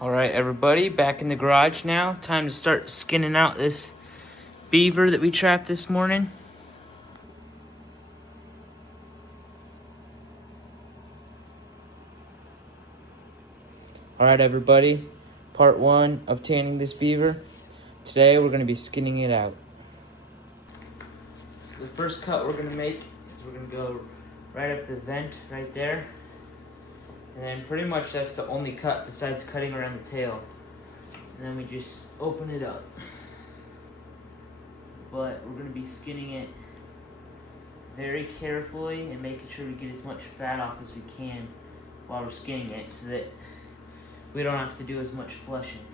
All right, everybody, back in the garage now. Time to start skinning out this beaver that we trapped this morning. All right, everybody, part one of tanning this beaver. Today, we're gonna be skinning it out. So the first cut we're gonna make is we're gonna go right up the vent right there. And then pretty much that's the only cut besides cutting around the tail. And then we just open it up. But we're gonna be skinning it very carefully and making sure we get as much fat off as we can while we're skinning it so that we don't have to do as much flushing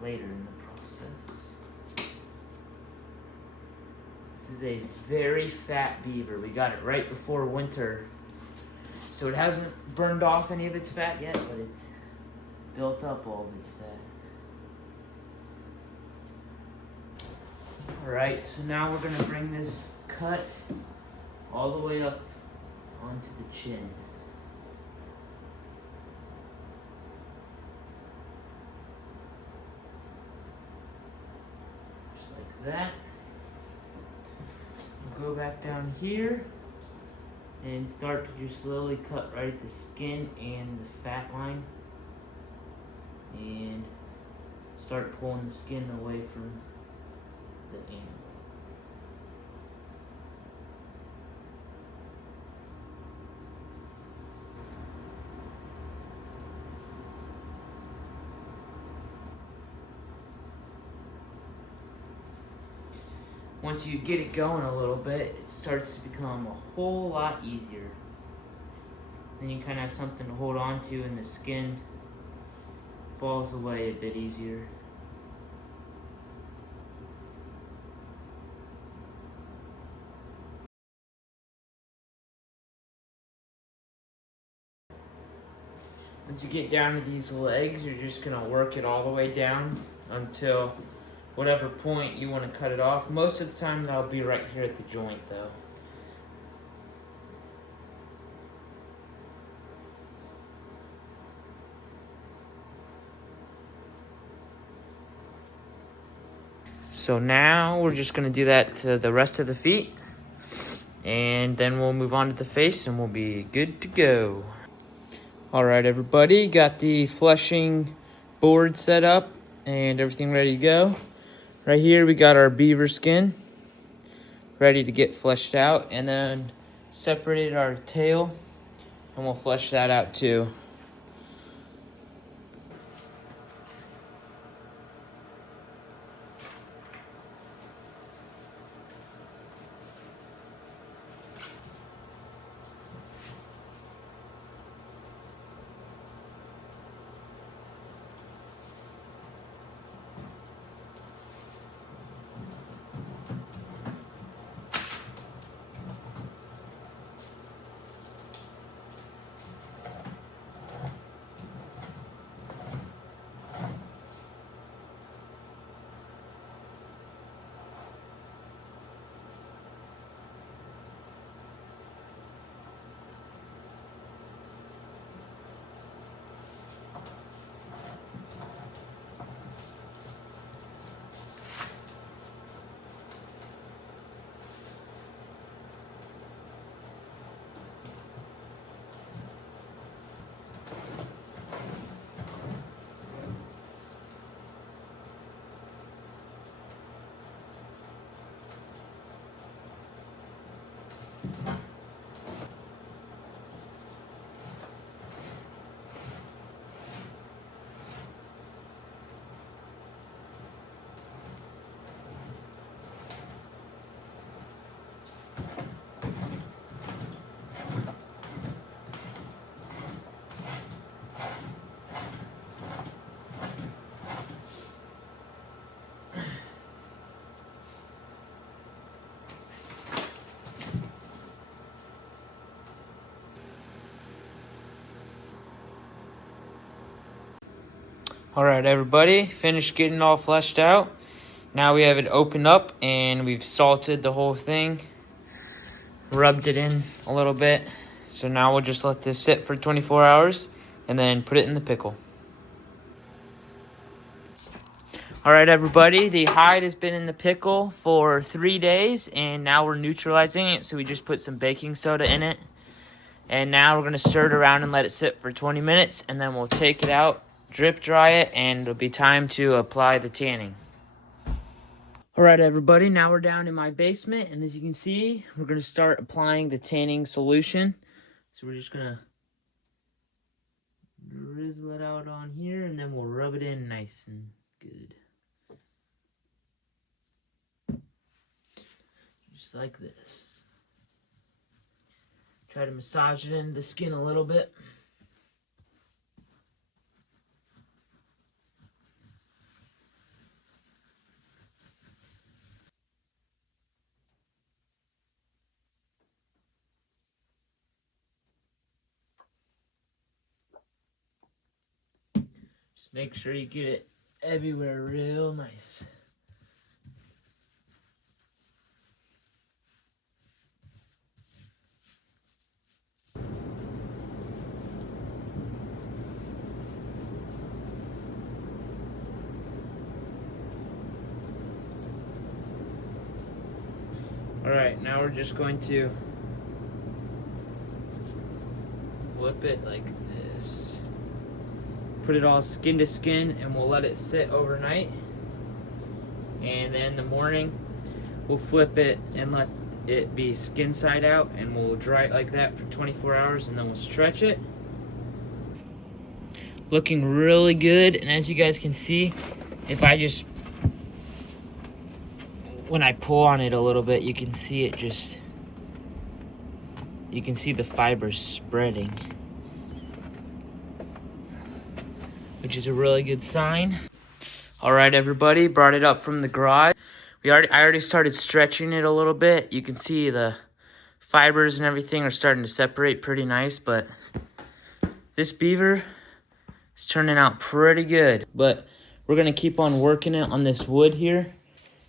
later in the process. This is a very fat beaver. We got it right before winter, so it hasn't burned off any of its fat yet, but it's built up all of its fat. Alright, so now we're gonna bring this cut all the way up onto the chin. Just like that. We'll go back down here and start to just slowly cut right at the skin and the fat line. And start pulling the skin away from the animal. Once you get it going a little bit, it starts to become a whole lot easier. Then you kind of have something to hold on to, and the skin falls away a bit easier. Once you get down to these legs, you're just gonna work it all the way down until whatever point you want to cut it off. Most of the time that'll be right here at the joint though. So now we're just gonna do that to the rest of the feet, and then we'll move on to the face and we'll be good to go. All right, everybody, got the flushing board set up and everything ready to go. Right here, we got our beaver skin ready to get fleshed out, and then separated our tail, and we'll flesh that out too. All right, everybody, finished getting all fleshed out. Now we have it open up and we've salted the whole thing, rubbed it in a little bit. So now we'll just let this sit for 24 hours and then put it in the pickle. All right, everybody, the hide has been in the pickle for 3 days, and now we're neutralizing it. So we just put some baking soda in it. And now we're gonna stir it around and let it sit for 20 minutes, and then we'll take it out, drip dry it, and it'll be time to apply the tanning. All right, everybody, now we're down in my basement, and as you can see, we're gonna start applying the tanning solution. So we're just gonna drizzle it out on here, and then we'll rub it in nice and good. Just like this. Try to massage it into the skin a little bit. Just make sure you get it everywhere real nice. Alright, now we're just going to flip it like this. Put it all skin to skin, and we'll let it sit overnight. And then in the morning, we'll flip it and let it be skin side out, and we'll dry it like that for 24 hours, and then we'll stretch it. Looking really good, and as you guys can see, if I just, when I pull on it a little bit, you can see it just, you can see the fibers spreading, which is a really good sign. All right, everybody, brought it up from the garage. I already started stretching it a little bit. You can see the fibers and everything are starting to separate pretty nice, but this beaver is turning out pretty good. But we're gonna keep on working it on this wood here,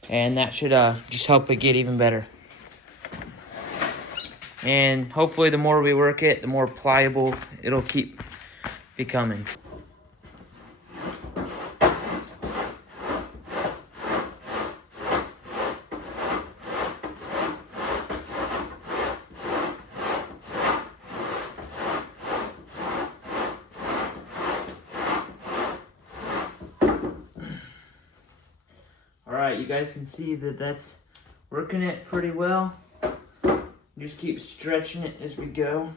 and that should just help it get even better. And hopefully the more we work it, the more pliable it'll keep becoming. Alright, you guys can see that that's working it pretty well. Just keep stretching it as we go.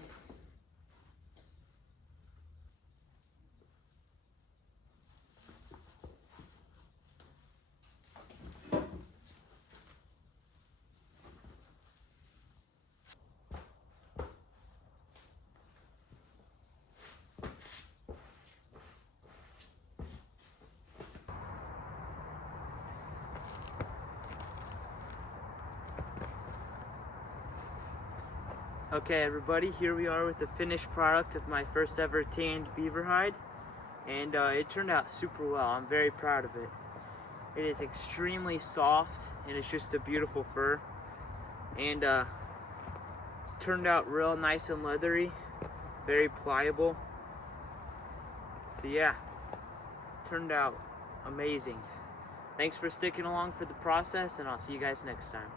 Okay, everybody, here we are with the finished product of my first ever tanned beaver hide, and it turned out super well. I'm very proud of it. It is extremely soft, and it's just a beautiful fur, and it's turned out real nice and leathery, very pliable. So yeah, turned out amazing. Thanks for sticking along for the process, and I'll see you guys next time.